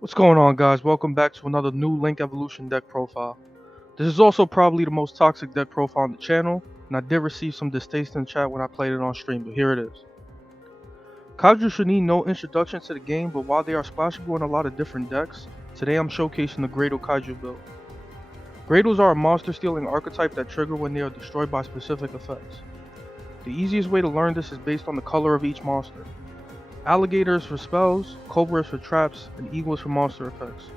What's going on, guys? Welcome back to another new Link Evolution deck profile. This is also probably the most toxic deck profile on the channel, and I did receive some distaste in chat when I played it on stream, but here it is. Kaiju should need no introduction to the game, but while they are splashable in a lot of different decks, today I'm showcasing the Graydle Kaiju build. Graydles are a monster stealing archetype that trigger when they are destroyed by specific effects. The easiest way to learn this is based on the color of each monster. Alligators for spells, cobras for traps, and eagles for monster effects.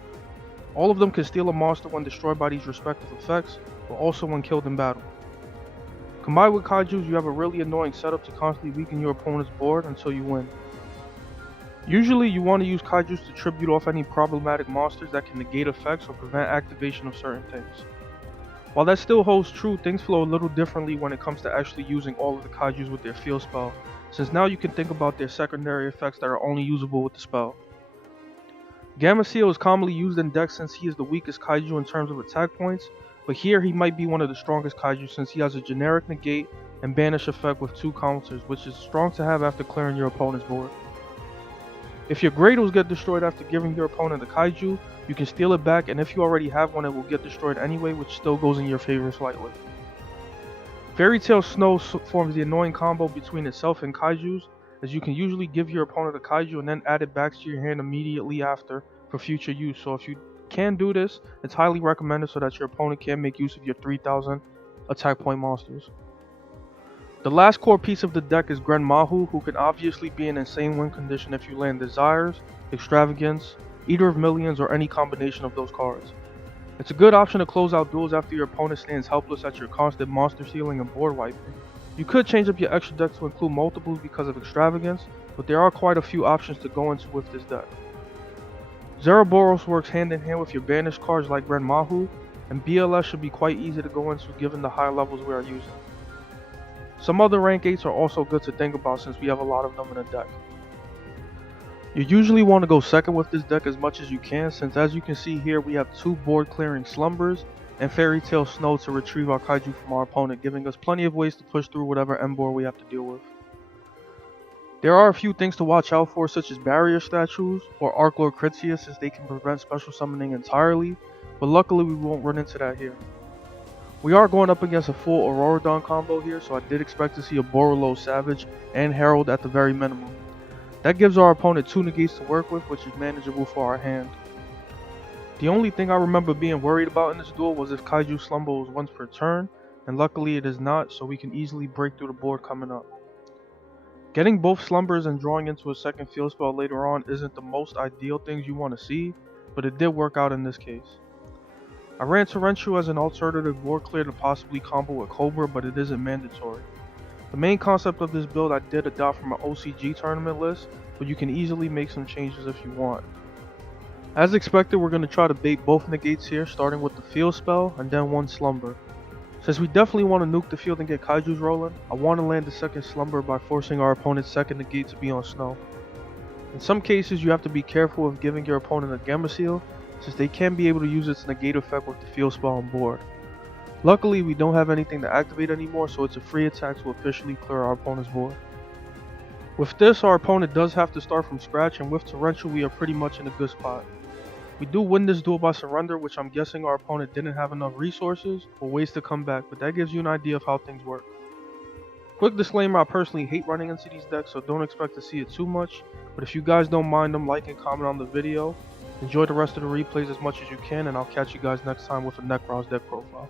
All of them can steal a monster when destroyed by these respective effects, but also when killed in battle. Combined with Kaijus, you have a really annoying setup to constantly weaken your opponent's board until you win. Usually you want to use Kaijus to tribute off any problematic monsters that can negate effects or prevent activation of certain things. While that still holds true, things flow a little differently when it comes to actually using all of the Kaijus with their field spell, since now you can think about their secondary effects that are only usable with the spell. Gamma Seal is commonly used in decks since he is the weakest Kaiju in terms of attack points, but here he might be one of the strongest Kaiju since he has a generic negate and banish effect with 2 counters, which is strong to have after clearing your opponent's board. If your Graydles get destroyed after giving your opponent a Kaiju, you can steal it back, and if you already have one, it will get destroyed anyway, which still goes in your favor slightly. Fairy Tail Snow forms the annoying combo between itself and Kaijus, as you can usually give your opponent a Kaiju and then add it back to your hand immediately after for future use. So if you can do this, it's highly recommended so that your opponent can make use of your 3000 attack point monsters. The last core piece of the deck is Gren Mahu, who can obviously be in insane win condition if you land Desires, Extravagance, Eater of Millions, or any combination of those cards. It's a good option to close out duels after your opponent stands helpless at your constant monster stealing and board wiping. You could change up your extra deck to include multiples because of Extravagance, but there are quite a few options to go into with this deck. Zeraboros works hand in hand with your banished cards like Gren Mahu, and BLS should be quite easy to go into given the high levels we are using. Some other rank 8s are also good to think about since we have a lot of them in the deck. You usually want to go second with this deck as much as you can, since as you can see here we have 2 board clearing Slumbers and Fairy Tail Snow to retrieve our Kaiju from our opponent, giving us plenty of ways to push through whatever end board we have to deal with. There are a few things to watch out for, such as barrier statues or Arc Lord Kritzia, since they can prevent special summoning entirely, but luckily we won't run into that here. We are going up against a full Auroradon combo here, so I did expect to see a Borolo Savage and Herald at the very minimum. That gives our opponent 2 negates to work with, which is manageable for our hand. The only thing I remember being worried about in this duel was if Kaiju Slumber was once per turn, and luckily it is not, so we can easily break through the board coming up. Getting both Slumbers and drawing into a second field spell later on isn't the most ideal things you want to see, but it did work out in this case. I ran Torrential as an alternative board clear to possibly combo with Cobra, but it isn't mandatory. The main concept of this build I did adopt from an OCG tournament list, but you can easily make some changes if you want. As expected, we're going to try to bait both negates here, starting with the field spell and then 1 Slumber. Since we definitely want to nuke the field and get Kaijus rolling, I want to land the second Slumber by forcing our opponent's second negate to be on snow. In some cases you have to be careful of giving your opponent a Gamma Seal, since they can be able to use its negate effect with the field spell on board. Luckily we don't have anything to activate anymore, so it's a free attack to officially clear our opponent's board. With this, our opponent does have to start from scratch, and with Torrential we are pretty much in a good spot. We do win this duel by surrender, which I'm guessing our opponent didn't have enough resources or ways to come back, but that gives you an idea of how things work. Quick disclaimer, I personally hate running into these decks, so don't expect to see it too much, but if you guys don't mind them, like and comment on the video. Enjoy the rest of the replays as much as you can, and I'll catch you guys next time with a Necros deck profile.